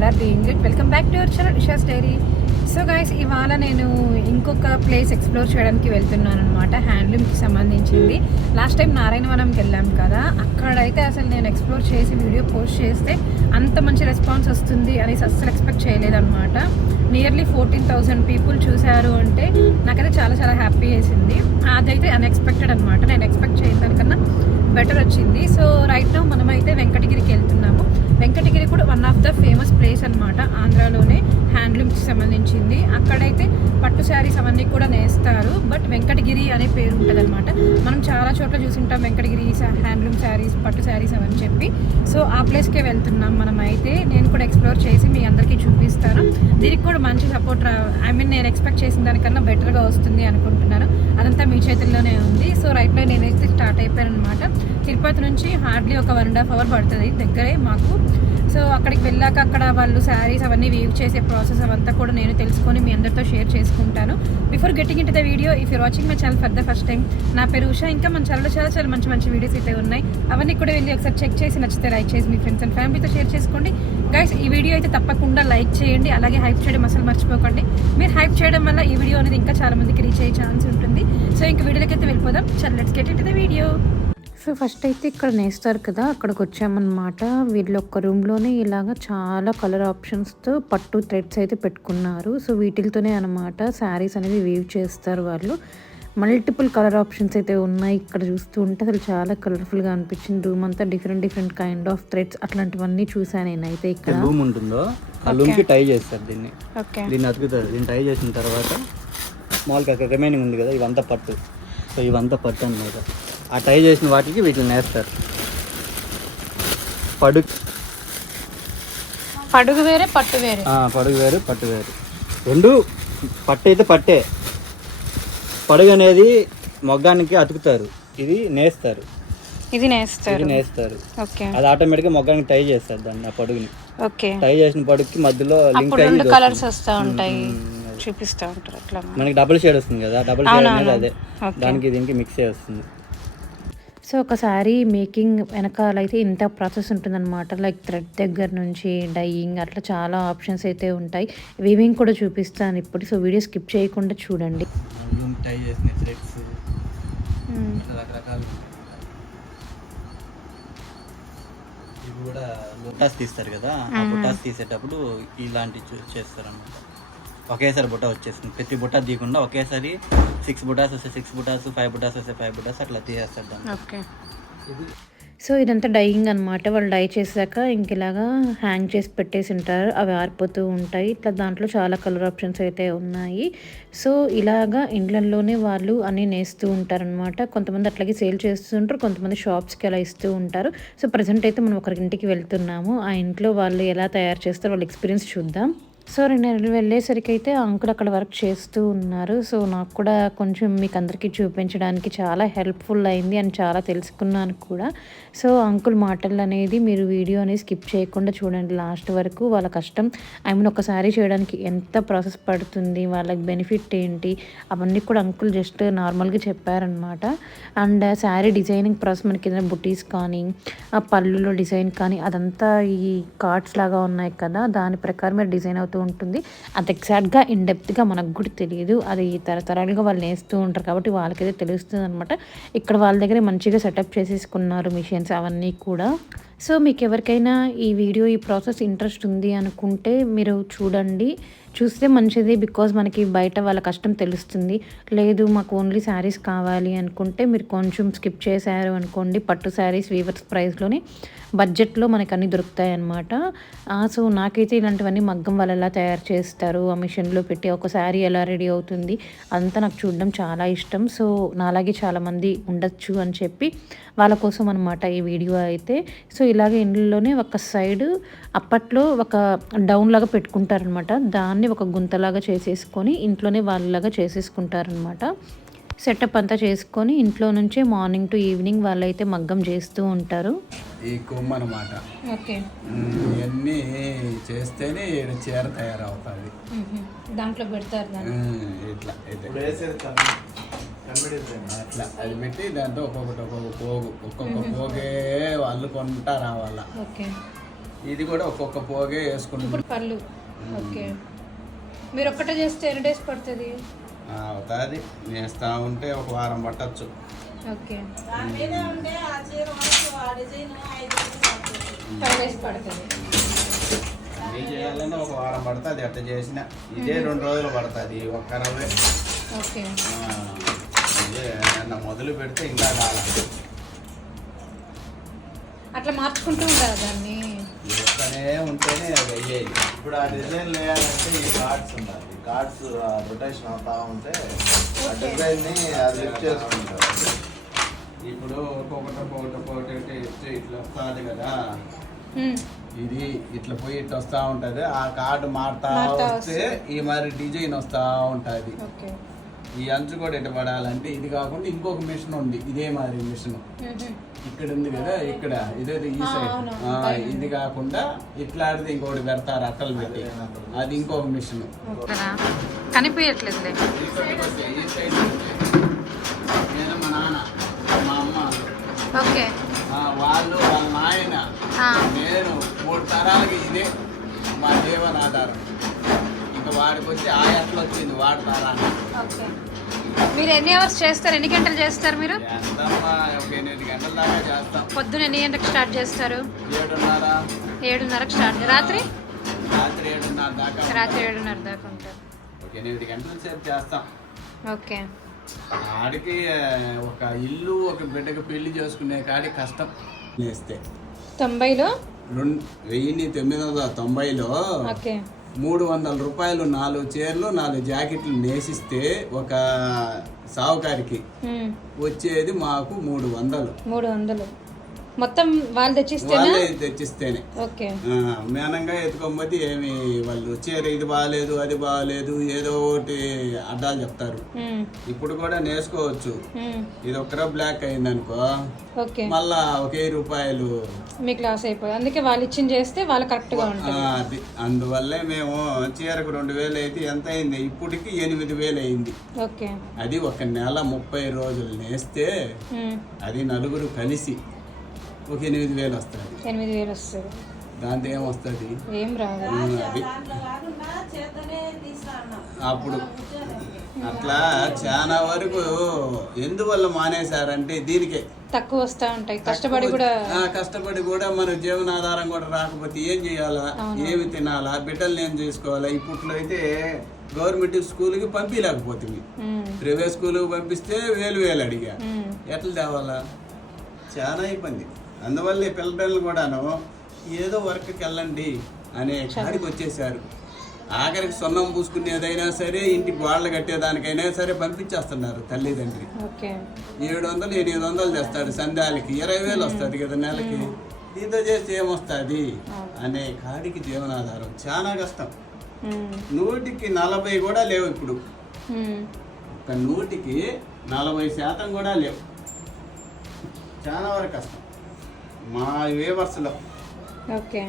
All are doing good. Welcome back to your channel Isha's diary. So guys, ఇవాళ నేను ఇంకొక place explore చేయడానికి వెళ్తున్నాను అనమాట. హ్యాండ్లూమ్కి సంబంధించింది. లాస్ట్ టైం నారాయణవనంకి వెళ్ళాం కదా, అక్కడైతే అసలు నేను ఎక్స్ప్లోర్ చేసి వీడియో పోస్ట్ చేస్తే అంత మంచి రెస్పాన్స్ వస్తుంది అనేసి అస్సలు ఎక్స్పెక్ట్ చేయలేదన్నమాట. నియర్లీ 14,000 పీపుల్ చూశారు అంటే నాకైతే చాలా చాలా హ్యాపీ వేసింది. అదైతే అన్ఎక్స్పెక్టెడ్ అనమాట. నేను ఎక్స్పెక్ట్ చేయని దానికన్నా బెటర్ వచ్చింది. సో రైట్ నౌ మనమైతే వెంకటగిరికి వెళ్తున్నాము. వెంకటగిరి కూడా one of the famous place అనమాట, ఆంధ్రాలోనే హ్యాండ్లూమ్కి సంబంధించింది. అక్కడైతే పట్టు శారీస్ అవన్నీ కూడా నేస్తారు, బట్ వెంకటగిరి అనే పేరు ఉంటుంది అనమాట. మనం చాలా చోట్ల చూసింటాం వెంకటగిరి హ్యాండ్లూమ్ శారీస్, పట్టు శారీస్ అవని చెప్పి. సో ఆ ప్లేస్కే వెళ్తున్నాం మనం. అయితే నేను కూడా ఎక్స్ప్లోర్ చేసి మీ అందరికీ చూపిస్తాను. దీనికి కూడా మంచి సపోర్ట్ నేను ఎక్స్పెక్ట్ చేసిన దానికన్నా బెటర్గా వస్తుంది అనుకుంటున్నాను. అదంతా మీ చేతుల్లోనే ఉంది. సో రైట్ నౌ నేనైతే స్టార్ట్ అయిపోయాను అనమాట. తిరుపతి నుంచి హార్డ్లీ ఒక 1.5 hours పడుతుంది, దగ్గరే మాకు. సో అక్కడికి వెళ్ళాక అక్కడ వాళ్ళు శారీస్ అవన్నీ వీవ్ చేసే ప్రాసెస్ అవంతా కూడా నేను తెలుసుకొని మీ అందరితో షేర్ చేసుకుంటాను. Before getting in to the video, if you're watching my channel for the first time, నా పేరు ఉషా. ఇంకా మన ఛానల్లో చాలా చాలా మంచి మంచి వీడియోస్ అయితే ఉన్నాయి. అవన్నీ కూడా వెళ్ళి ఒకసారి చెక్ చేసి నచ్చితే లైక్ చేసి మీ ఫ్రెండ్స్ అండ్ ఫ్యామిలీతో షేర్ చేసుకోండి. గైస్, ఈ వీడియో అయితే తప్పకుండా లైక్ చేయండి, అలాగే హైప్ చేయడం అసలు మర్చిపోకండి. మీరు హైప్ చేయడం వల్ల ఈ వీడియో అనేది ఇంకా చాలా మందికి రీచ్ అయ్యే ఛాన్స్ ఉంటుంది. సో ఇంక వీడియోకి అయితే వెళ్ళిపోదాం. చల్, let's get in to the video. So first అయితే ఇక్కడ నేస్తారు కదా, అక్కడికి వచ్చామన్నమాట. వీళ్ళు ఒక్క రూమ్లోనే ఇలాగ చాలా కలర్ ఆప్షన్స్తో పట్టు థ్రెడ్స్ అయితే పెట్టుకున్నారు. సో వీటితోనే అనమాట శారీస్ అనేది వీవ్ చేస్తారు వాళ్ళు. మల్టిపుల్ కలర్ ఆప్షన్స్ అయితే ఉన్నాయి. ఇక్కడ చూస్తూ ఉంటే అసలు చాలా కలర్ఫుల్గా అనిపించింది. రూమ్ అంతా different different kind of threads అట్లాంటివన్నీ చూసాను నేనైతే. ఇక్కడ రూమ్ ఉంటుందో ఆ రూమ్కి టై చేస్తారు దీన్ని. దీన్ని అతుకుతారు. దీన్ని టై చేసిన తర్వాత మామూలుగా అక్కడ రిమైనింగ్ ఉంది కదా, ఇవంతా పట్టు. సో ఇవంతా పట్టు అన్నమాట. ఆ టై చేసిన వాటికి వీటిని నేస్తారు. పడుగు వేరే పట్టు వేరే. పడుగు వేరు పట్టు వేరు రెండు. పట్టు అయితే పట్టే. పడుగు అనేది మొగ్గానికి అతుకుతారు, ఇది నేస్తారు. ఇది నేస్తారు. అది ఆటోమేటిక్గా మొగ్గానికి టై చేస్తారు దాన్ని. ఆ పడుగుని టై చేసిన పడుగుకి మధ్యలో లింక్ అయ్యి కలర్స్ వస్తూ ఉంటాయి, చూపిస్తూ ఉంటారు. అట్లా మనకి డబుల్ షేడ్ వస్తుంది కదా, డబుల్ షేడ్ అనేది అదే దానికి దీనికి మిక్స్ అయ్యి వస్తుంది. సో ఒక శారీ మేకింగ్ వెనకాల అయితే ఇంత ప్రాసెస్ ఉంటుందన్నమాట. లైక్ థ్రెడ్ దగ్గర నుంచి డైయింగ్ అట్లా చాలా ఆప్షన్స్ అయితే ఉంటాయి. వీవింగ్ కూడా చూపిస్తాను ఇప్పుడు. సో వీడియో స్కిప్ చేయకుండా చూడండి. టై చేసిన థ్రెడ్స్ రకరకాలు. ఇవి కూడా బుట్టాస్ తీస్తారు కదా, ఆ బుట్టాస్ తీసేటప్పుడు ఇలాంటివి చేస్తారు అన్నమాట. ఒకేసారి బుట్ట వచ్చేస్తుంది. ప్రతి బుట్ట తీయకుండా ఒకేసారి 6 బుటాస్ వస్తే 6 బుటాస్, 5 బుటాస్ వస్తే 5 బుటాస్ అట్లా తీసేస్తారు దాన్ని. సో ఇదంతా డైయింగ్ అనమాట. వాళ్ళు డై చేశాక ఇంక ఇలాగా హ్యాంగ్ చేసి పెట్టేసి ఉంటారు. అవి ఆరిపోతూ ఉంటాయి. ఇట్లా దాంట్లో చాలా కలర్ ఆప్షన్స్ అయితే ఉన్నాయి. సో ఇలాగా ఇండ్లలోనే వాళ్ళు అన్నీ నేస్తూ ఉంటారనమాట. కొంతమంది అట్లాగే సేల్ చేస్తూ ఉంటారు, కొంతమంది షాప్స్కి అలా ఇస్తూ ఉంటారు. సో ప్రజెంట్ అయితే మనం ఒకరింటికి వెళ్తున్నాము. ఆ ఇంట్లో వాళ్ళు ఎలా తయారు చేస్తారో వాళ్ళ ఎక్స్పీరియన్స్ చూద్దాం. సో నేను వెళ్ళేసరికి అయితే అంకుల్ అక్కడ వర్క్ చేస్తూ ఉన్నారు. సో నాకు కూడా కొంచెం మీకు అందరికీ చూపించడానికి చాలా హెల్ప్ఫుల్ అయింది అని చాలా తెలుసుకున్నాను కూడా. సో అంకుల్ మాటలు అనేది మీరు వీడియో అనేది స్కిప్ చేయకుండా చూడండి లాస్ట్ వరకు. వాళ్ళ కష్టం, ఒకసారి చేయడానికి ఎంత ప్రాసెస్ పడుతుంది, వాళ్ళకి బెనిఫిట్ ఏంటి, అవన్నీ కూడా అంకుల్ జస్ట్ నార్మల్గా చెప్పారనమాట. అండ్ శారీ డిజైనింగ్ ప్రాసెస్ మనకి ఏదైనా బుటీస్ కానీ, ఆ పళ్ళులో డిజైన్ కానీ, అదంతా ఈ కార్డ్స్ లాగా ఉన్నాయి కదా, దాని ప్రకారం మీరు డిజైన్ అవుతూ ఉంటుంది. అది ఎగ్జాక్ట్గా ఇన్ డెప్త్గా మనకు కూడా తెలియదు. అది తరతరాలుగా వాళ్ళు నేస్తూ ఉంటారు కాబట్టి వాళ్ళకైతే తెలుస్తుంది అనమాట. ఇక్కడ వాళ్ళ దగ్గర మంచిగా సెటప్ చేసేసుకున్నారు మిషన్స్ అవన్నీ కూడా. సో మీకు ఎవరికైనా ఈ వీడియో ఈ ప్రాసెస్ ఇంట్రెస్ట్ ఉంది అనుకుంటే మీరు చూడండి, చూస్తే మంచిది. బికాజ్ మనకి బయట వాళ్ళ కష్టం తెలుస్తుంది. లేదు మాకు ఓన్లీ శారీస్ కావాలి అనుకుంటే మీరు కొంచెం స్కిప్ చేశారు అనుకోండి. పట్టు శారీస్ వీవర్స్ ప్రైస్లోనే బడ్జెట్లో మనకు అన్నీ దొరుకుతాయి అన్నమాట. సో నాకైతే ఇలాంటివన్నీ మగ్గం వాళ్ళు ఎలా తయారు చేస్తారు, ఆ మిషన్లో పెట్టి ఒక శారీ ఎలా రెడీ అవుతుంది అంతా నాకు చూడడం చాలా ఇష్టం. సో నాలాగే చాలామంది ఉండొచ్చు అని చెప్పి వాళ్ళ కోసం అనమాట ఈ వీడియో అయితే. సో ఇలాగే ఇండ్లలోనే ఒక సైడ్ అప్పట్లో ఒక డౌన్ లాగా పెట్టుకుంటారనమాట. దాన్ని ఒక గుంతలాగా చేసేసుకొని ఇంట్లోనే వాళ్ళలాగా చేసేసుకుంటారనమాట. సెటప్ అంతా చేసుకొని ఇంట్లో నుంచే మార్నింగ్ టు ఈవినింగ్ వాళ్ళైతే మగ్గం చేస్తూ ఉంటారు. ఈ కొమ్మ అనమాట. ఇవన్నీ చేస్తేనే చీర తయారవుతుంది. దాంట్లో పెడతారు ఇట్లా అట్లా అది పెట్టి దాంతో ఒక్కొక్క పోగే అల్లుకుంటా రావాలా. ఇది కూడా ఒక్కొక్క పోగే వేసుకుంటాం. ఇప్పుడు పళ్ళు. ఓకే, మీరు ఒక్కటే చేస్తే ఎన్ని డేస్ పడుతుంది? అవుతుంది, వేస్తూ ఉంటే ఒక వారం పట్టచ్చు. ఓకే, 5 డేస్ పడుతుంది. అన్నీ చేయాలన్నా ఒక వారం పడుతుంది. అట్లా చేసిన ఇదే 2 రోజులు పడుతుంది. ఒక్క రవ్వే. ఓకే, ఇదే నిన్న మొదలు పెడితే ఇంకా కావాలి. అట్లా మార్చుకుంటూ ఉంటారు దాన్ని. చేస్తూనే ఉంటేనే అది అయ్యేది. ఇప్పుడు ఆ డిజైన్ వేయాలంటే ఈ కార్డ్స్ ఉండాలి. కార్డ్స్ రొటేషన్ అవుతా ఉంటే ఆ డిజైన్ని అది లిఫ్ట్ చేసుకుంటారు. ఇప్పుడు ఒక్కొక్కటి ఇట్లా వస్తుంది కదా, ఇది ఇట్లా పోయి ఇట్లా వస్తూ ఉంటుంది. ఆ కార్డు మారుతా వస్తే ఈ మరి డిజైన్ వస్తూ ఉంటుంది. ఈ అంచు కూడా ఇట్లా పడాలంటే ఇది కాకుండా ఇంకొక మిషన్ ఉంది, ఇదే మరి మిషన్ ఇక్కడ ఉంది కదా, ఇక్కడ ఇదే ఈ సైడ్. ఇది కాకుండా ఇట్లాంటిది ఇంకొకటి పెడతారు, అట్టలు పెట్టి, అది ఇంకొక మిషన్ కనిపించట్లేదు. ఈ సైడ్ నేను మా నాన్న మా అమ్మ ఓకే, వాళ్ళు వాళ్ళ నాయన నేను 3 తరాలకి ఇదే మా జీవనాధారం. ఇంకా వాడికి వచ్చి ఆ ఎట్లా వచ్చింది వాడి తరాన్ని. ఓకే, మీరు ఎన్ని అవర్స్ చేస్తారు? ఎన్ని గంటలు చేస్తారు మీరు? ఎంతమ్మా, ఒక 8 గంటల దాకా చేస్తాం. పొద్దున ఎన్ని గంటలకు స్టార్ట్ చేస్తారు? 7:30 స్టార్ట్. రాత్రి 7:30 దాకా. రాత్రి 7:30 దాకా ఉంటారు. ఒక 8 గంటల సేపు చేస్తాం. ఓకే, ఆడికి ఒక ఇల్లు ఒక బిడ్డకి పెళ్లి చేసుకునే కాడికి కష్టం. నేస్తే 90లో 1990లో ఓకే 300 రూపాయలు 4 చీరలు 4 జాకెట్లు నేసిస్తే ఒక సావుకారికి వచ్చేది మాకు 300 మొత్తం వాళ్ళు తెచ్చిస్తేనే. ఓకే, మేనంగా ఎత్తుకోకపోతే ఏమి వాళ్ళు చీర ఇది బాగాలేదు అది బాగాలేదు ఏదో ఒకటి అడ్డాలు చెప్తారు. ఇప్పుడు కూడా నేసుకోవచ్చు. ఇది ఒక్కరో బ్లాక్ అయింది అనుకో, మళ్ళా ఒక 1000 రూపాయలు మీకు లాస్ అయిపోయి, అందుకే వాళ్ళు ఇచ్చింది చేస్తే వాళ్ళు కరెక్ట్ గా ఉంటుంది. అది అందువల్లే మేము చీరకు 2000 అయితే ఎంత అయింది, ఇప్పటికి 8000 అయింది. ఓకే, అది ఒక నెల 30 రోజులు నేస్తే అది నలుగురు కలిసి ఒక 8000 వస్తుంది. 8000 వస్తుంది. దాంతో ఏమొస్తుంది, ఏం రాదు. అది అప్పుడు అట్లా చాలా వరకు ఎందువల్ల మానేశారంటే దీనికే తక్కువ వస్తూ ఉంటాయి. కష్టపడి కూడా మన జీవనాధారం కూడా రాకపోతే ఏం చేయాలా, ఏమి తినాలా, బిడ్డల్ని ఏం చేసుకోవాలా. ఇప్పట్లో అయితే గవర్నమెంట్ స్కూల్కి పంపించలేకపోతుంది. ప్రైవేట్ స్కూల్కి పంపిస్తే 1000 అడిగా, ఎట్లా తేవాలా, చాలా ఇబ్బంది. అందువల్ల పిల్లలు కూడాను ఏదో వర్క్కి వెళ్ళండి అనే కాడికి వచ్చేసారు. ఆఖరికి సున్నం పూసుకునేదైనా సరే, ఇంటికి గోడలు కట్టేదానికైనా సరే పంపించేస్తున్నారు తల్లిదండ్రి. 700-800 తెస్తాడు సంధ్యాలకి, 20,000 వస్తుంది కదా నెలకి. దీంతో చేస్తే ఏమొస్తుంది అనే కాడికి జీవనాధారం చాలా కష్టం. 100కి 40 కూడా లేవు ఇప్పుడు. ఒక 100కి 40% కూడా లేవు. చాలా వరకు కష్టం మా వేవర్స్లో. ఓకే,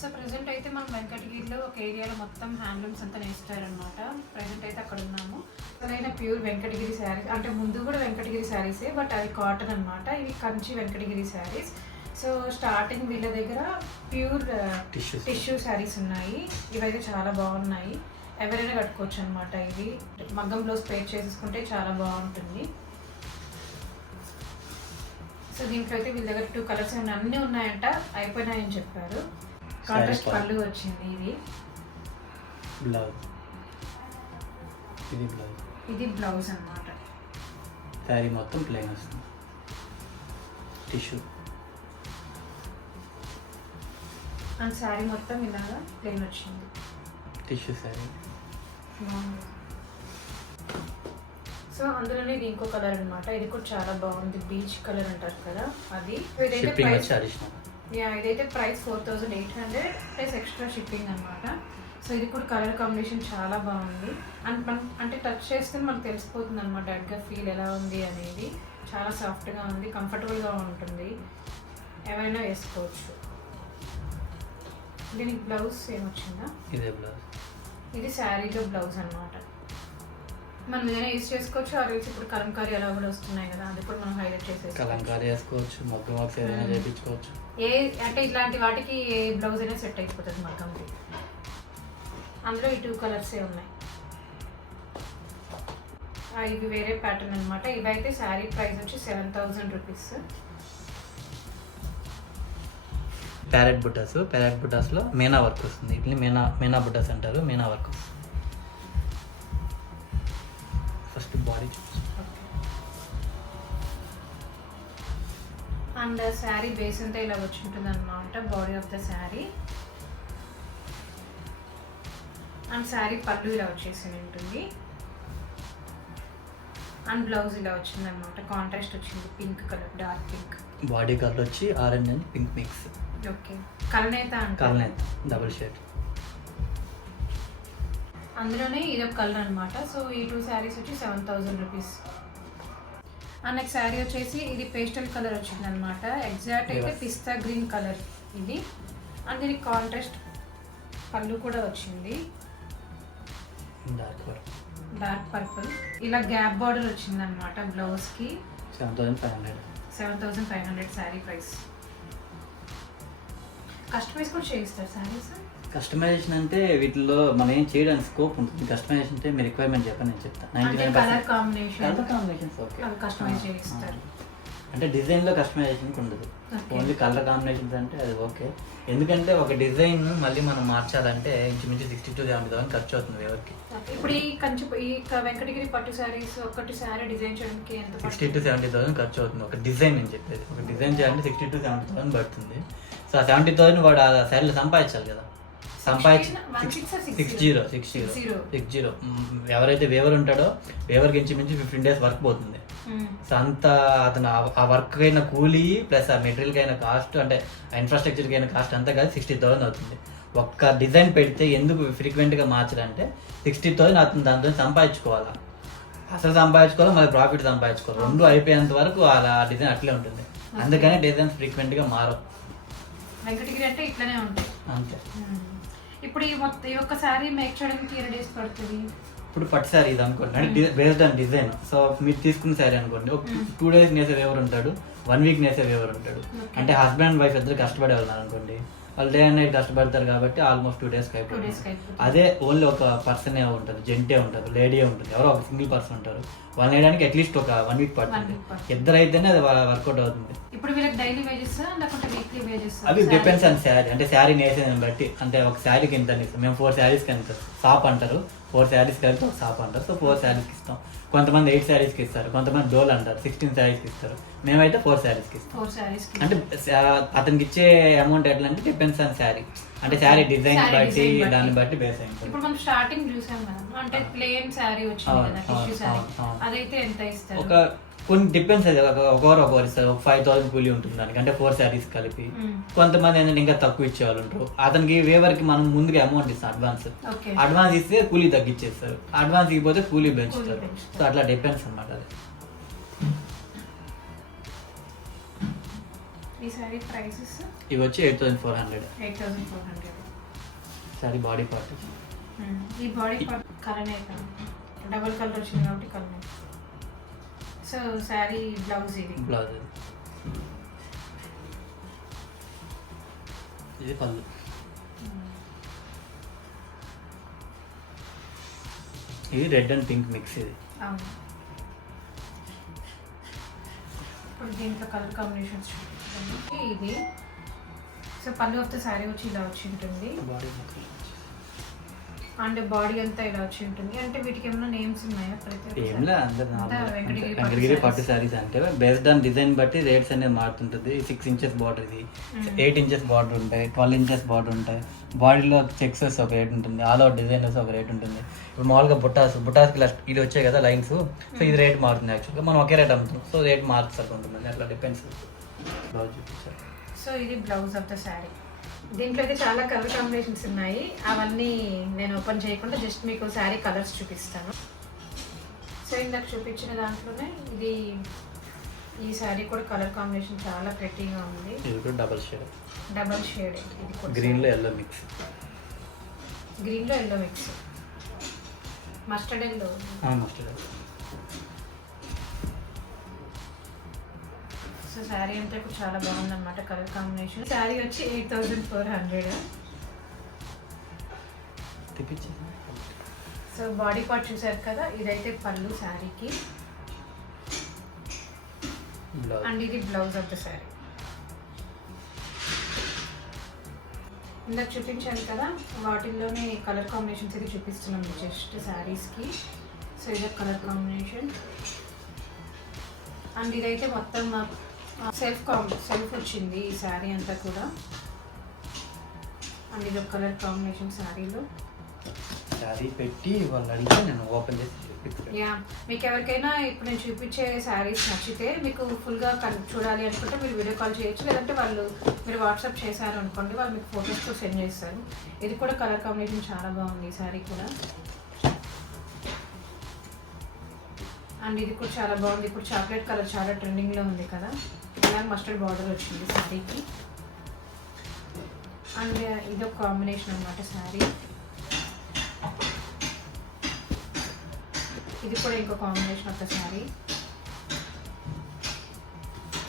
సో ప్రెసెంట్ అయితే మనం వెంకటగిరిలో ఒక ఏరియాలో మొత్తం హ్యాండ్లూమ్స్ అంతా నేస్తారనమాట. ప్రెసెంట్ అయితే అక్కడ ఉన్నాము. అదైనా ప్యూర్ వెంకటగిరి శారీస్, అంటే ముందు కూడా వెంకటగిరి శారీసే, బట్ అవి కాటన్ అనమాట. ఇవి కంచి వెంకటగిరి శారీస్. సో స్టార్టింగ్ వీళ్ళ దగ్గర ప్యూర్ టిష్యూ శారీస్ ఉన్నాయి. ఇవైతే చాలా బాగున్నాయి, ఎవరైనా కట్టుకోవచ్చు అనమాట. ఇవి మగ్గం బ్లౌజ్ పేర్ చేసుకుంటే చాలా బాగుంటుంది. సో దీంట్లో అయితే వీళ్ళ దగ్గర 2 కలర్స్ అన్నీ ఉన్నాయంట, అయిపోయినాయని చెప్పారు. కాంట్రాస్ట్ పళ్ళు వచ్చింది. ఇది బ్లౌజ్ అన్నమాట. శారీ మొత్తం ప్లెయిన్ వస్తుంది, టిష్యూ అండ్ శారీ మొత్తం ఇలాగా ప్లెయిన్ వచ్చింది, టిష్యూ శారీ. సో అందులోనే ఇది ఇంకో కలర్ అనమాట. ఇది కూడా చాలా బాగుంది, బీచ్ కలర్ అంటారు కదా అది. ఇదైతే ప్రైస్ 4800 ప్లస్ ఎక్స్ట్రా షిప్పింగ్ అనమాట. సో ఇది కూడా కలర్ కాంబినేషన్ చాలా బాగుంది. అండ్ అంటే టచ్ చేస్తే మనకు తెలిసిపోతుంది అనమాట డైరెక్ట్గా ఫీల్ ఎలా ఉంది అనేది. చాలా సాఫ్ట్గా ఉంది, కంఫర్టబుల్గా ఉంటుంది, ఎవరైనా వేసుకోవచ్చు. దీనికి బ్లౌజ్ ఏమొచ్చిందా? ఇదే బ్లౌజ్. ఇది శారీలో బ్లౌజ్ అనమాట. మనం ఏదైనా యూస్ చేసుకోవచ్చు. ఆ రీల్స్ ఇప్పుడు కలంకారీ అలా కూడా వస్తున్నాయి కదా, అది కూడా మనం హైలైట్ చేసేసి కలంకారీ వేసుకోవచ్చు, మగ్గం వర్క్స్ ఏదైనా చేయించుకోవచ్చు. అంటే ఇట్లాంటి వాటికి ఏ బ్లౌజ్ అయినా సెట్ అయిపోతుంది మగ్గంకి. అందులో ఈ 2 కలర్సే ఉన్నాయి. ఇవి వేరే ప్యాటర్న్ అనమాట. ఇవైతే శారీ ప్రైస్ వచ్చి 7000 రూపీస్. ప్యారెట్ బుటాస్లో మీనా వర్క్ వస్తుంది. ఇట్లా మీనా బుటాస్ అంటారు. మీనా వర్క్ వస్తుంది. First body and sari base అంతా ఇలా వచ్చి ఉంటుంది అనమాట, body of the sari. And sari పళ్ళు ఇలా వచ్చేసి ఉంటుంది. అండ్ బ్లౌజ్ ఇలా వచ్చింది అనమాట, కాంట్రాస్ట్ వచ్చింది, pink colour, dark pink. Body colour వచ్చి orange and pink mix. Okay, కలనేత డబుల్ షేడ్. అందులోనే ఇదొక కలర్ అనమాట. సో ఈ 2 శారీస్ వచ్చి 7000 రూపీస్. అండ్ నెక్స్ట్ శారీ వచ్చేసి ఇది పేస్టల్ కలర్ వచ్చింది అనమాట. ఎగ్జాక్ట్ అయితే పిస్తా గ్రీన్ కలర్ ఇది. అండ్ దీనికి కాంట్రాస్ట్ పళ్ళు కూడా వచ్చింది, డార్క్ పర్పుల్. ఇలా గ్యాప్ బార్డర్ వచ్చింది అనమాట బ్లౌజ్కి. 7500 శారీ ప్రైస్. కస్టమైజ్ కూడా చేయిస్తారు శారీస్. కస్టమైజేషన్ అంటే వీటిలో మనం ఏం చేయడానికి స్కోప్ ఉంటుంది. కస్టమైజేషన్ అంటే మీ రిక్వైర్మెంట్ చెప్పని నేను చెప్తాను. 99% కలర్ కాంబినేషన్స్ ఓకే, కస్టమైజ్ చేయిస్తారు. అంటే డిజైన్లో కస్టమైజేషన్ ఉండదు, ఓన్లీ కలర్ కాంబినేషన్స్ అంటే అది ఓకే. ఎందుకంటే ఒక డిజైన్ మళ్ళీ మనం మార్చాలంటే ఇంచుమించు 60,000-70,000 ఖర్చు అవుతుంది ఎవరికి. ఇప్పుడు ఈ వెంకటగిరి పట్టు శారీస్ ఒకటి శారీ డిజైన్ చేయడానికి ఎంత 60,000-70,000 ఖర్చు అవుతుంది ఒక డిజైన్ అని చెప్పేది. ఒక డిజైన్ చేయాలంటే 60,000-70,000 పడుతుంది. సో ఆ 70,000 వాడు ఆ శారీలో సంపాదించాలి కదా. 60 ఎవరైతే వేవర్ ఉంటాడో వేవర్కి ఇంచుమించు 15 days వర్క్ పోతుంది. సో అంత అతను ఆ వర్క్ అయిన కూలీ ప్లస్ ఆ మెటీరియల్కి అయిన కాస్ట్, అంటే ఇన్ఫ్రాస్ట్రక్చర్కి అయిన కాస్ట్ అంతా కలిసి 60,000 అవుతుంది. ఒక్క డిజైన్ పెడితే ఎందుకు ఫ్రీక్వెంట్గా మార్చాలంటే 60,000 అతను దాంతో సంపాదించుకోవాలా, అసలు సంపాదించుకోవాలి, మళ్ళీ ప్రాఫిట్ సంపాదించుకోవాలి. రెండు అయిపోయేంత వరకు అలా డిజైన్ అట్లే ఉంటుంది. అందుకని డిజైన్స్ ఫ్రీక్వెంట్గా మారవు. వెంకటగిరి అంటే ఇట్లనే ఉంటాయి అంతే. ఇప్పుడు ఈ ఒక్క శారీ మేక్ చేయడానికి ఎన్ని డేస్ పడుతుంది? ఇప్పుడు పట్టు శారీ ఇది అనుకోండి, అంటే బేస్డ్ ఆన్ డిజైన్. సో మీరు తీసుకున్న శారీ అనుకోండి, ఒక 2 days నేసే వేవర్ ఉంటాడు, 1 week నేసే వేవర్ ఉంటాడు. అంటే హస్బెండ్ అండ్ వైఫ్ ఇద్దరు కష్టపడే ఉన్నారు అనుకోండి, వాళ్ళు డే అండ్ నైట్ కష్టపడతారు కాబట్టి ఆల్మోస్ట్ 2 days అయిపోతుంది. అదే ఓన్లీ ఒక పర్సనే ఉంటుంది, జెంటే ఉంటుంది, లేడీ ఉంటుంది, ఎవరో ఒక సింగిల్ పర్సన్ ఉంటారు, వాళ్ళు వేయడానికి అట్లీస్ట్ ఒక 1 week పడుతుంది. ఇద్దరు అయితేనే అది వర్కౌట్ అవుతుంది. ఇప్పుడు వీళ్ళకి డైలీ వేజెస్ లేకుంటే వీక్లీ వేజెస్? అవి డిపెండ్స్ ఆన్ శారీ, అంటే శారీ నేసేదాన్ని బట్టి. అంటే ఒక శారీకి ఎంత ఇస్తాం మేము, 4 శారీస్కి ఎంత షాప్ అంటారు, 4 శారీస్ కలిపి ఒక షాప్ అంటారు. సో 4 శారీస్కి ఇస్తాం. కొంతమంది 8 శారీస్కి ఇస్తారు, కొంతమంది డోల్ అంటారు 16 శారీస్కి ఇస్తారు. మేమైతే 4 శారీస్కి ఇస్తాం. అంటే అతనికి ఇచ్చే అమౌంట్ ఎట్లా అంటే డిపెండ్స్ ఆన్ శారీ, అంటే శారీ డిజైన్ బట్టి దాన్ని బట్టి బేస్ అయింది. ఇప్పుడు మనం స్టార్టింగ్ చూసాం కదా, అంటే ప్లెయిన్ శారీ వచ్చింది కదా, టిష్యూ శారీ, అదైతే ఎంత ఇస్తారు? ఒక కొన్ని డిపెండ్స్ అది, ఒకరు ఇస్తారు. ఒక 5,000 కూలీ ఉంటుంది దానికి, అంటే 4 శారీస్ కలిపి. కొంతమంది ఏంటంటే ఇంకా తక్కువ ఇచ్చేవాళ్ళు ఉంటారు. అతనికి వేవర్కి మనం ముందుగా అమౌంట్ ఇస్తాం, అడ్వాన్స్ ఇస్తే కూలీ తగ్గించేస్తారు, అడ్వాన్స్ ఇవ్వకపోతే కూలీ పెంచుతారు. సో అట్లా డిపెండ్స్ అన్నమాట. అది ఈ సారీ ప్రైసెస్ ఇవి వచ్చి 8,400. Sorry body part. ఈ బాడీ పార్ట్ కలనేత డబుల్ కలర్ వచ్చింది కాబట్టి కలనేత. సో సారీ బ్లౌజ్, బ్లౌజ్ ఇది పళ్ళు. ఇది రెడ్ అండ్ పింక్ మిక్స్. ఇది అవును. ఇప్పుడు దీంట్లో కలర్ కాంబినేషన్స్ చూపించండి. ఇది సో పళ్ళు ఆఫ్ ద శారీ వచ్చి ఇలా వచ్చి ఉంటుంది, అండ్ బాడీ అంతా ఇలా వచ్చి ఉంటుంది. అంటే వీటికి ఏమైనా నేమ్స్ ఉన్నాయా? వెంకటగిరి పట్టు శారీస్ అంటే బేస్డ్ ఆన్ డిజైన్ బట్టి రేట్స్ అనేది మారుతుంటుంది. 6 inches బార్డర్, ఇది 8 inches బార్డర్ ఉంటాయి, 12 inches బార్డర్ ఉంటాయి. బాడీలో చెక్స్ ఒక రేట్ ఉంటుంది, ఆల్ అవుట్ డిజైన్ ఒక రేట్ ఉంటుంది. ఇప్పుడు మామూలుగా బుట్టాస్కి ఇది వచ్చాయి కదా లైన్స్, సో ఇది రేట్ మారుతుంది. యాక్చువల్గా మనం ఒకే రేట్ అమ్ముతాం, సో రేట్ మార్క్స్ ఉంటుంది, అట్లా డిపెండ్స్. బ్లౌజ్ చూపించారు. సో ఇది బ్లౌజ్ ఆఫ్ ద శారీ. దీంట్లో అయితే చాలా కలర్ కాంబినేషన్స్ ఉన్నాయి, అవన్నీ నేను ఓపెన్ చేయకుండా జస్ట్ మీకు శారీ కలర్స్ చూపిస్తాను. సో ఇందాక చూపించిన దాంట్లోనే ఇది, ఈ శారీ కూడా కలర్ కాంబినేషన్ చాలా ప్రెట్టీగా ఉంది. ఇది కూడా డబుల్ షేడ్, ఇది కూడా గ్రీన్లో yellow mix. Mustard yellow. Mustard. So sari అంటే ఇప్పుడు చాలా బాగుందన్నమాట కలర్ కాంబినేషన్. శారీ వచ్చి 8400. సో బాడీ పార్ట్ చూసారు కదా, ఇదైతే పళ్ళు శారీకి, అండ్ ఇది బ్లౌజ్ ఆఫ్ ద శారీ. ఇందాక చూపించాను కదా, వాటిల్లోనే కలర్ కాంబినేషన్స్ ఇది చూపిస్తున్నాను జస్ట్ శారీస్కి. సో ఇది కలర్ కాంబినేషన్, అండ్ ఇదైతే మొత్తం సెల్ఫ్ వచ్చింది ఈ శారీ అంతా కూడా. అండ్ ఇది ఒక కలర్ కాంబినేషన్ శారీలో. శారీ పెట్టి వాళ్ళు అడిగితే నేను ఓపెన్ చేసి చూపిస్తాను. యా, మీకు ఎవరికైనా ఇప్పుడు నేను చూపించే శారీస్ నచ్చితే మీకు ఫుల్గా చూడాలి అనుకుంటే మీరు వీడియో కాల్ చేయొచ్చు, లేదంటే మీరు వాట్సాప్ చేశారు అనుకోండి, వాళ్ళు మీకు ఫొటోస్తో సెండ్ చేస్తారు. ఇది కూడా కలర్ కాంబినేషన్ చాలా బాగుంది ఈ శారీ కూడా. అండ్ ఇది కూడా చాలా బాగుంది, ఇప్పుడు చాక్లెట్ కలర్ చాలా ట్రెండింగ్లో ఉంది కదా, అలాగే మస్టర్డ్ బార్డర్ వచ్చింది శారీకి. అండ్ ఇది ఒక కాంబినేషన్ అన్నమాట శారీ. ఇది కూడా ఇంకో combination of the sari.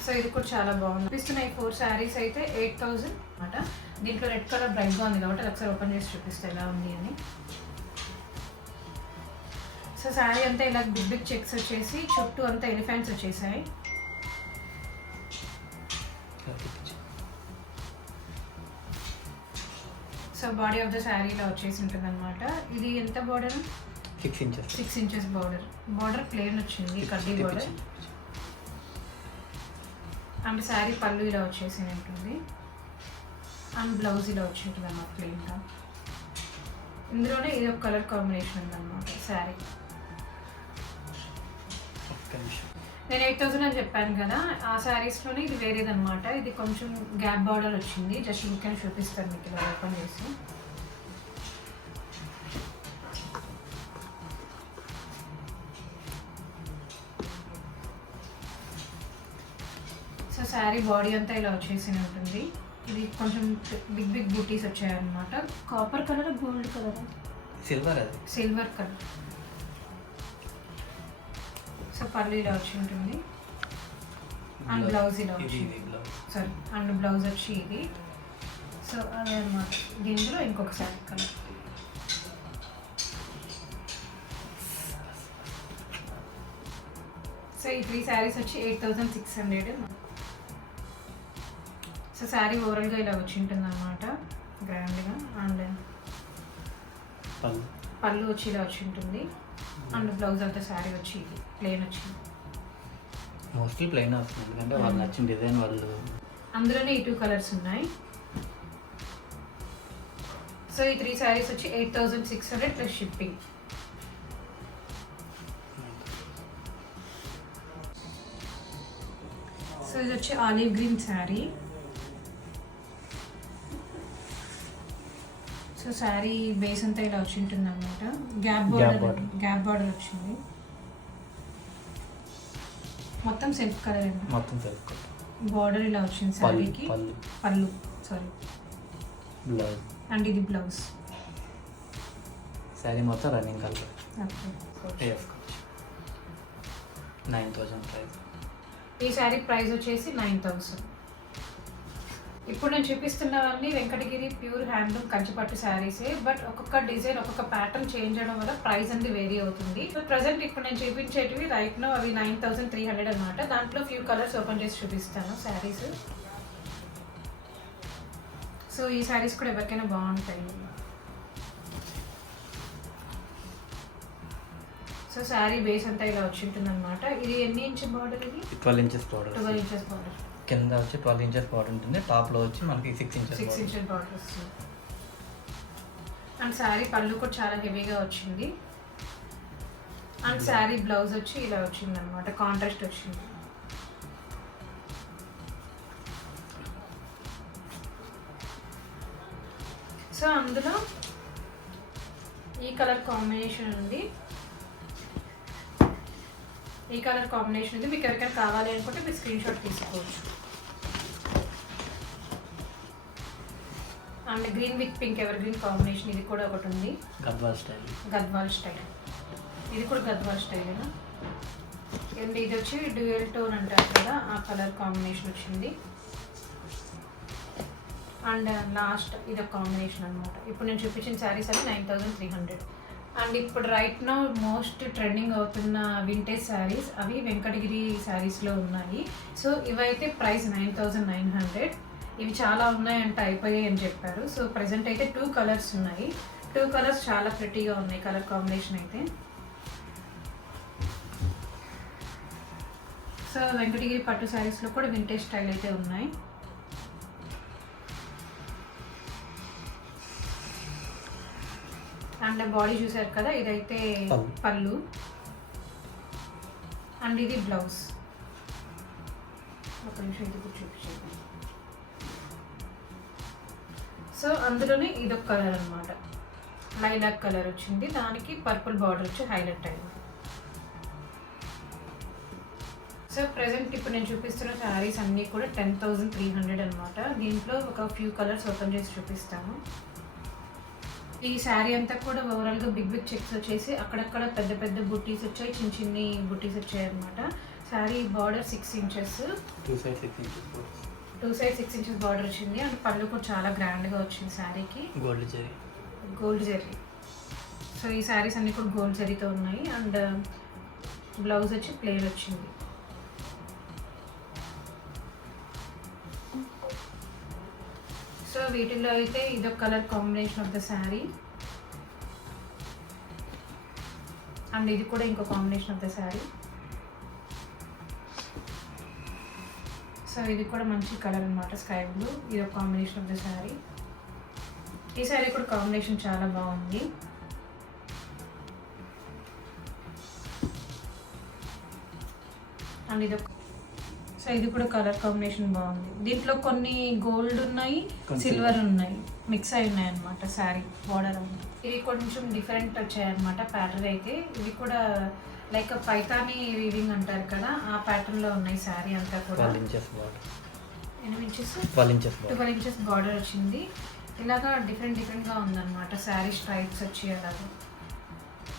So ఇది కూడా చాలా బాగుంది. చూపిస్తున్న ఈ 4 శారీస్ అయితే 8000 అన్నమాట. దీంట్లో రెడ్ కలర్ బ్రైట్గా ఉంది కాబట్టి ఒకసారి ఓపెన్ చేసి చూపిస్తే ఎలా ఉంది అని. సో శారీ అంతా ఇలా బిగ్ చెక్స్ వచ్చేసి చుట్టూ అంతా ఎలిఫెంట్స్ వచ్చేసాయి. So body of the sari ఇలా వచ్చేసి ఉంటుంది అనమాట. ఇది ఎంత బార్డర్? 6 ఇంచెస్ బార్డర్ ప్లేన్ వచ్చింది, కడ్డీ బార్డర్. అండ్ శారీ పళ్ళు ఇలా వచ్చేసి ఉంటుంది, అండ్ బ్లౌజ్ ఇలా వచ్చి ఉంటుంది అన్నమాట ప్లెయిన్గా. ఇందులోనే ఇది ఒక కలర్ కాంబినేషన్ ఉందన్నమాట శారీ. నేను 8000 అని చెప్పాను కదా, ఆ శారీస్లోనే ఇది వేరేదన్నమాట. ఇది కొంచెం గ్యాప్ బార్డర్ వచ్చింది. జస్ట్ ఇంకైనా చూపిస్తాను మీకు ఇలా ఓపెన్ చేసి. సో శారీ బాడీ అంతా ఇలా వచ్చేసి ఉంటుంది. ఇది కొంచెం బిగ్ బూటీస్ వచ్చాయన్నమాట. Copper colour, gold colour, silver colour. So పళ్ళు ఇలా వచ్చి ఉంటుంది, అండ్ బ్లౌజ్ ఇలా వచ్చింది. సారీ, అండ్ బ్లౌజ్ వచ్చి ఇది. సో అదే అన్నమాట. దీంట్లో ఇంకొక శారీ కలర్. సో ఈ 3 శారీస్ వచ్చి 8600. సో శారీ ఓవరాల్గా ఇలా వచ్చి ఉంటుంది అన్నమాట గ్రాండ్గా. అండ్ పళ్ళు వచ్చి ఇలా వచ్చి ఉంటుంది, అండ్ బ్లౌజ్ అంతా శారీ వచ్చి ఇది ప్లెయిన్ వచ్చింది. మోస్ట్లీ ప్లెయిన్ వస్తుంది, ఎందుకంటే వాళ్ళు నచ్చిన డిజైన్ వాళ్ళు. అందులోనే ఈ 2 కలర్స్ ఉన్నాయి. సో ఈ 3 శారీస్ వచ్చి 8600 ప్లస్ షిప్పింగ్. సో ఇది వచ్చి olive green sari. So sari base అంతా ఇలా వచ్చి ఉంటుంది అనమాట. గ్యాప్ బార్డర్ వచ్చింది. మొత్తం సెల్ఫ్ కలర్ అండి, మొత్తం సెల్ఫ్ కలర్. బార్డర్ ఇలా వచ్చింది శారీకి, పళ్ళు సారీ, బ్లౌజ్. అండ్ ఇది బ్లౌజ్. శారీ మొత్తం రన్నింగ్ కలర్. Okay, 9000 price. ఈ శారీ ప్రైస్ వచ్చేసి 9000. ఇప్పుడు నేను చూపిస్తున్నవన్నీ వెంకటగిరి ప్యూర్ హ్యాండ్లూమ్ కంచిపట్టు శారీసే, బట్ ఒక్కొక్క డిజైన్ ఒక్కొక్క ప్యాటర్న్ చేంజ్ అవడం వల్ల ప్రైస్ అనేది వేరీ అవుతుంది. సో ప్రజెంట్ ఇప్పుడు నేను చూపించేటివి రైట్ నో అవి 9300 అనమాట. దాంట్లో ఫ్యూ కలర్స్ ఓపెన్ చేసి చూపిస్తాను శారీస్. సో ఈ శారీస్ కూడా ఎవరికైనా బాగుంటాయి. సో శారీ బేస్ అంతా ఇలా వచ్చి ఉంటుంది అనమాట. ఇది ఎన్ని ఇంచ్ బార్డర్? ఇది 12 ఇంచెస్ బార్డర్. 12 inches border. కింద వచ్చి 12 ఇంచెస్ బార్డర్ ఉంటుంది, టాప్లో వచ్చి మనకి 6 ఇంచెస్ బార్డర్ వస్తుంది. అండ్ శారీ పళ్ళు కూడా చాలా హెవీగా వచ్చింది. అండ్ శారీ బ్లౌజ్ వచ్చి ఇలా వచ్చింది అనమాట, కాంట్రాస్ట్ వచ్చింది. సో అందులో ఈ కలర్ కాంబినేషన్ ఉంది, ఈ కలర్ కాంబినేషన్ ఉంది. మీకు ఎవరికైనా కావాలి అనుకుంటే మీరు స్క్రీన్ షాట్ తీసుకోవచ్చు. And green with pink ever green combination ఇది కూడా ఒకటి ఉంది, గద్వాల్ స్టైల్. ఇది కూడా గద్వాల్ స్టైల్. అండ్ ఇది వచ్చి డ్యూయల్ టోన్ అంటారు కదా, ఆ కలర్ కాంబినేషన్ వచ్చింది. అండ్ లాస్ట్ ఇది ఒక కాంబినేషన్ అనమాట. ఇప్పుడు నేను చూపించిన శారీస్ అన్ని 9300. అండ్ ఇప్పుడు రైట్ నౌ మోస్ట్ ట్రెండింగ్ అవుతున్న వింటేజ్ శారీస్ అవి వెంకటగిరి శారీస్లో ఉన్నాయి. సో ఇవైతే ప్రైస్ 9900. ఇవి చాలా ఉన్నాయంటే అయిపోయాయి అని చెప్పారు. సో ప్రజెంట్ అయితే 2 కలర్స్ ఉన్నాయి. 2 కలర్స్ చాలా ప్రిటీగా ఉన్నాయి కలర్ కాంబినేషన్ అయితే. సో వెంకటగిరి పట్టు శారీస్లో కూడా వింటేజ్ స్టైల్ అయితే ఉన్నాయి. అండ్ బాడీ చూసారు కదా, ఇదైతే పళ్ళు అండ్ ఇది బ్లౌజ్. ఒక నిమిషం ఇది కూడా చూపించండి. సో అందులోనే ఇదొక కలర్ అనమాట, లైలాక్ కలర్ వచ్చింది, దానికి పర్పుల్ బార్డర్ వచ్చి హైలైట్ అయింది. సో ప్రెసెంట్ ఇప్పుడు నేను చూపిస్తున్న శారీస్ అన్నీ కూడా 10300 అనమాట. దీంట్లో ఒక ఫ్యూ కలర్స్ ఓపెన్ చేసి చూపిస్తాను. ఈ శారీ అంతా కూడా ఓవరాల్గా బిగ్ బిగ్ చెక్స్ వచ్చేసి అక్కడక్కడ పెద్ద పెద్ద బుట్టీస్ వచ్చాయి, చిన్న చిన్ని బుట్టీస్ వచ్చాయి అనమాట. Sari border 6 inches, 2 sides 6 inches, 2 sides 6 inches border వచ్చింది. అండ్ పళ్ళు కూడా చాలా గ్రాండ్గా వచ్చింది శారీకి, గోల్డ్ జరీ. సో ఈ శారీస్ అన్నీ కూడా గోల్డ్ జరీతో ఉన్నాయి. అండ్ బ్లౌజ్ వచ్చి ప్లెయిన్ వచ్చింది. సో వీటిల్లో అయితే ఇదొక colour combination of the sari and ఇది కూడా ఇంకో combination of the sari. So ఇది కూడా మంచి కలర్ అనమాట, స్కై బ్లూ. ఇది ఒక కాంబినేషన్ ఆఫ్ ద శారీ. ఈ శారీ కూడా కాంబినేషన్ చాలా బాగుంది. అండ్ ఇది సో ఇది కూడా కలర్ కాంబినేషన్ బాగుంది. దీంట్లో కొన్ని గోల్డ్ ఉన్నాయి, సిల్వర్ ఉన్నాయి, మిక్స్ అయి ఉన్నాయి అనమాట శారీ బార్డర్ అంతా. ఇవి కొంచెం డిఫరెంట్ వచ్చాయి అనమాట ప్యాటర్న్ అయితే. ఇవి కూడా లైక్ పైతాని వీవింగ్ అంటారు కదా, ఆ ప్యాటర్న్ లో ఉన్నాయి శారీ అంతా కూడా. 12 inches border. 12 ఇంచెస్ బార్డర్ వచ్చింది. ఇలాగా డిఫరెంట్ గా ఉందన్నమాట శారీ స్ట్రైప్స్ వచ్చి అలాగా.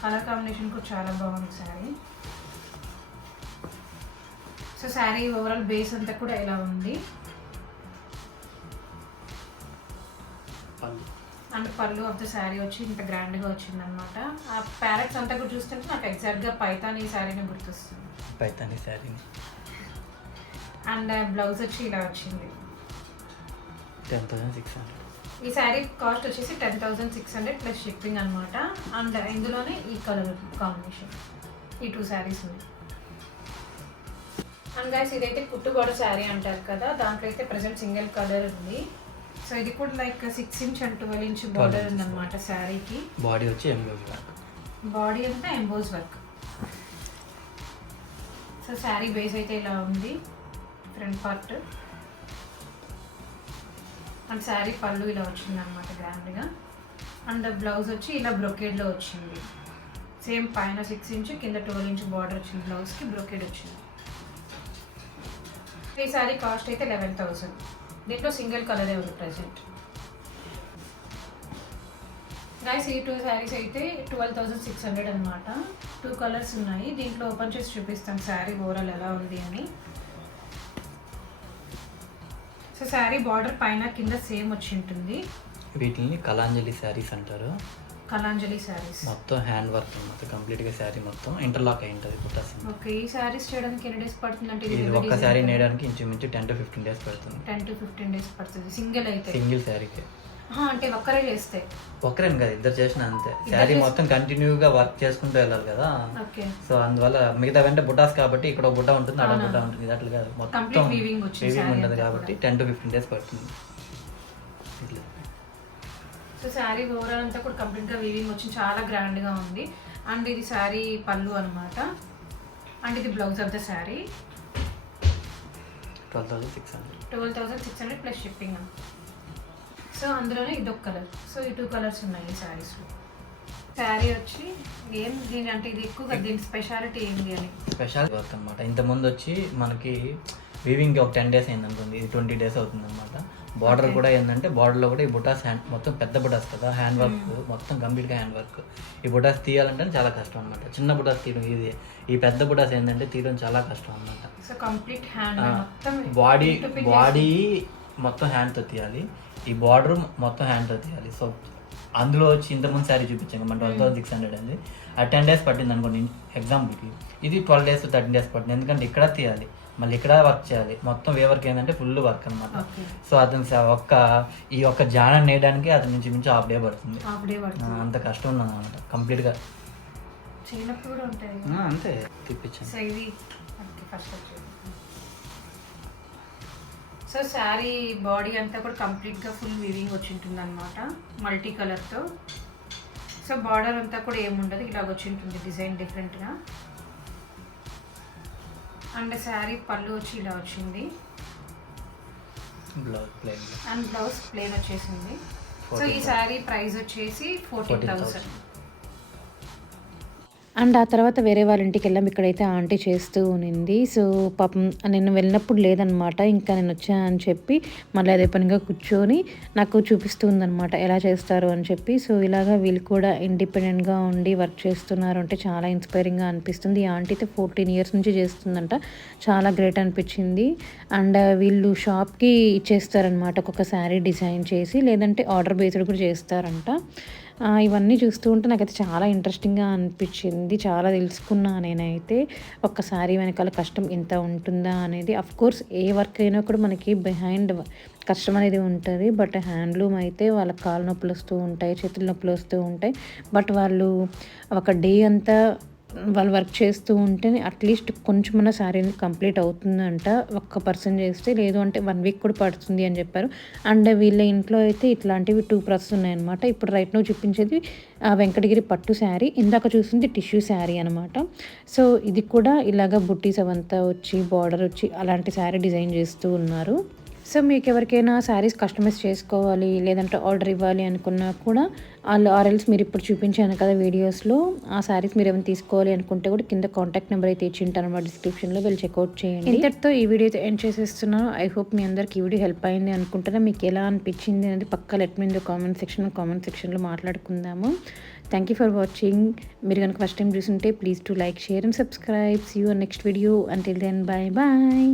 కలర్ కాంబినేషన్ కూడా చాలా బాగుంది sari. So sari overall base అంతా కూడా ఇలా ఉంది. అండ్ పళ్ళు ఆఫ్ ద శారీ వచ్చి ఇంత గ్రాండ్గా వచ్చింది అనమాట. ఆ ప్యారెట్స్ అంతా కూడా చూస్తుంటే నాకు ఎగ్జాక్ట్గా పైతాని శారీని గుర్తొస్తుంది, పైతాని శారీ. అండ్ బ్లౌజ్ వచ్చి ఇలా వచ్చింది. 10,600. ఈ శారీ కాస్ట్ వచ్చేసి 10,600 ప్లస్ షిప్పింగ్ అనమాట. అండ్ ఇందులోనే ఈ కలర్ కాంబినేషన్, ఈ 2 శారీస్ ఉన్నాయి. అండ్ గైస్ ఇదైతే కుట్టు బార్డర్ శారీ అంటారు కదా, దాంట్లో అయితే ప్రజెంట్ సింగిల్ కలర్ ఉంది. సో ఇది కూడా like 6 inch and 12 inch border ఉందన్నమాట శారీకి. బాడీ వచ్చి ఎంబోజ్ వర్క్, బాడీ అంతా emboss work. So sari base అయితే ఇలా ఉంది, ఫ్రంట్ పార్ట్. అండ్ శారీ పళ్ళు ఇలా వచ్చింది అనమాట గ్రాండ్గా. అండ్ బ్లౌజ్ వచ్చి ఇలా బ్రొకేడ్లో వచ్చింది. సేమ్ పైన 6 ఇంచ్ కింద 12 ఇంచ్ బార్డర్ వచ్చింది, బ్లౌజ్కి బ్రొకేడ్ వచ్చింది. ఈ శారీ కాస్ట్ అయితే 11,000. దీంట్లో సింగిల్ కలరే ఉంది ప్రజెంట్. గైస్ ఈ 2 శారీస్ అయితే 12,600 అనమాట. 2 కలర్స్ ఉన్నాయి. దీంట్లో ఓపెన్ చేసి చూపిస్తాం శారీ ఓవరాల్ ఎలా ఉంది అని. సో శారీ బార్డర్ పైన కింద సేమ్ వచ్చి ఉంటుంది. వీటిని కలాంజలి శారీస్ అంటారు. కలాంజలి శారీస్ మొత్తం హ్యాండ్ వర్క్ అన్నమాట, కంప్లీట్ గా శారీ మొత్తం ఇంటర్లాక్ అయి ఉంటుంది బుట్టాస్. ఓకే, ఈ శారీస్ చేయడానికి ఎన్ని డేస్ పడుతుంది అంటే? ఇది ఒక్క శారీ నేయడానికి ఇంచుమించు 10 to 15 days పడుతుంది. 10 to 15 days పడుతుంది సింగిల్ అయితే. సింగిల్ శారీకి అంటే ఒక్కరే చేస్తే? ఒక్కరేం కాదు, ఇద్దరు చేసిన అంతే. శారీ మొత్తం కంటిన్యూగా వర్క్ చేసుకుంటూ వెళ్ళాలి కదా. ఓకే. సో అందువల్ల మిగతా వెంట బుటాస్ కాబట్టి ఇక్కడ బుట్ట ఉంటుంది, అక్కడ బుట్ట ఉంటుంది, అట్లా కాదు మొత్తం వీవింగ్ ఉంటుంది కాబట్టి 10 to 15 days పడుతుంది. సో శారీ ఓవరాల్ అంతా కూడా కంప్లీట్గా వీవింగ్ వచ్చి చాలా గ్రాండ్గా ఉంది. అండ్ ఇది శారీ పళ్ళు అనమాట. అండ్ ఇది blouse of the sari. 12,600 plus shipping. So అందులోనే ఇదొక కలర్. సో ఈ 2 కలర్స్ ఉన్నాయి ఈ శారీస్లో. శారీ వచ్చి ఏం దీని అంటే ఇది ఎక్కువగా దీని స్పెషాలిటీ ఏంటి అని? స్పెషల్ వర్క్ అనమాట. ఇంతకుముందు వచ్చి మనకి వీవింగ్కి ఒక 10 days అయింది అనుకోండి, ఇది 20 days అవుతుంది అనమాట. బార్డర్ కూడా ఏంటంటే బార్డర్లో కూడా ఈ బుటాస్ మొత్తం పెద్ద బుటాస్ కదా, హ్యాండ్ వర్క్ మొత్తం కంప్లీట్గా హ్యాండ్ వర్క్. ఈ బుటాస్ తీయాలంటే చాలా కష్టం అనమాట. చిన్న బుటాస్ తీయడం ఇది, ఈ పెద్ద బుటాస్ ఏంటంటే తీయడం చాలా కష్టం అనమాట. బాడీ మొత్తం హ్యాండ్తో తీయాలి, ఈ బార్డర్ మొత్తం హ్యాండ్తో తీయాలి. సో అందులో వచ్చి ఇంతకుముందు శారీ చూపించాను మన 12,600 అండి. ఆ 10 days పట్టింది అనుకోండి ఎగ్జాంపుల్కి, ఇది 12 days 13 days పట్టింది. ఎందుకంటే ఇక్కడ తీయాలి, మళ్ళీ ఇక్కడ వర్క్ చేయాలి, మొత్తం వేవర్కి ఏంటంటే ఫుల్ వర్క్ అనమాట. సో అతను ఈ ఒక్క జాన నేయడానికి అతని నుంచి మించి హాఫ్ డే పడుతుంది. అంత కష్టం ఉంది అనమాట కంప్లీట్గా. అంతే తిప్పించాను. సో శారీ బాడీ అంతా కూడా కంప్లీట్గా ఫుల్ వీవింగ్ వచ్చి ఉంటుంది అనమాట, మల్టీ కలర్తో. సో బార్డర్ అంతా కూడా ఏముండదు, ఇలాగ వచ్చి ఉంటుంది డిజైన్ డిఫరెంట్గా. అండ్ శారీ పళ్ళు వచ్చి ఇలా వచ్చింది, అండ్ బ్లౌజ్ ప్లెయిన్ వచ్చేసింది. సో ఈ శారీ ప్రైస్ వచ్చేసి 14,000. అండ్ ఆ తర్వాత వేరే వాళ్ళ ఇంటికి వెళ్ళాం, ఇక్కడైతే ఆంటీ చేస్తూ ఉన్నింది. సో పాపం నేను వెళ్ళినప్పుడు లేదనమాట, ఇంకా నేను వచ్చా అని చెప్పి మళ్ళీ అదే పనిగా కూర్చొని నాకు చూపిస్తూ ఉందనమాట ఎలా చేస్తారు అని చెప్పి. సో ఇలాగా వీళ్ళు కూడా ఇండిపెండెంట్గా ఉండి వర్క్ చేస్తున్నారు అంటే చాలా ఇన్స్పైరింగ్గా అనిపిస్తుంది. ఈ ఆంటీ అయితే 14 years నుంచి చేస్తుందంట, చాలా గ్రేట్ అనిపించింది. అండ్ వీళ్ళు షాప్కి ఇచ్చేస్తారనమాట ఒక్కొక్క శారీ డిజైన్ చేసి, లేదంటే ఆర్డర్ బేస్డ్ కూడా చేస్తారంట. ఇవన్నీ చూస్తూ ఉంటే నాకైతే చాలా ఇంట్రెస్టింగ్గా అనిపించింది, చాలా తెలుసుకున్నా నేనైతే. ఒక్కసారి వెనకాల కష్టం ఇంత ఉంటుందా అనేది. కోర్స్ ఏ వర్క్ అయినా కూడా మనకి బిహైండ్ కష్టం అనేది ఉంటుంది. బట్ హ్యాండ్లూమ్ అయితే వాళ్ళకి కాళ్ళ నొప్పులు వస్తూ ఉంటాయి, చేతుల నొప్పులు వస్తూ ఉంటాయి. బట్ వాళ్ళు ఒక డే అంతా వాళ్ళు వర్క్ చేస్తూ ఉంటేనే అట్లీస్ట్ కొంచెమన్నా శారీ కంప్లీట్ అవుతుందంట ఒక్క పర్సన్ చేస్తే, లేదు అంటే 1 week కూడా పడుతుంది అని చెప్పారు. అండ్ వీళ్ళ ఇంట్లో అయితే ఇట్లాంటివి 2 process ఉన్నాయన్నమాట. ఇప్పుడు రైట్ నో చూపించేది వెంకటగిరి పట్టు శారీ, ఇందాక చూసింది టిష్యూ శారీ అనమాట. సో ఇది కూడా ఇలాగ బుట్టీస్ అవంతా వచ్చి బార్డర్ వచ్చి అలాంటి శారీ డిజైన్ చేస్తూ ఉన్నారు. సో మీకు ఎవరికైనా శారీస్ కస్టమైజ్ చేసుకోవాలి, లేదంటే ఆర్డర్ ఇవ్వాలి అనుకున్నా కూడా ఆర్ఎల్స్ మీరు ఇప్పుడు చూపించాను కదా వీడియోస్లో, ఆ శారీస్ మీరు ఏమైనా తీసుకోవాలి అనుకుంటే కూడా కింద కాంటాక్ట్ నెంబర్ అయితే ఇచ్చింటాను అనమాట డిస్క్రిప్షన్లో, వెళ్ళి చెక్అవుట్ చేయండి. ఇంతటితో ఈ వీడియో అయితే ఎండ్ చేసేస్తున్నాను. ఐ హోప్ మీ అందరికి ఈ వీడియో హెల్ప్ అయింది అనుకుంటున్నా. మీకు ఎలా అనిపించింది అనేది పక్కా లెట్ మీ కామెంట్ సెక్షన్లో మాట్లాడుకుందాము. Thank you for watching. మీరు కనుక ఫస్ట్ టైం చూస్తుంటే please to like, share and subscribe. See you next video. Until then, bye bye.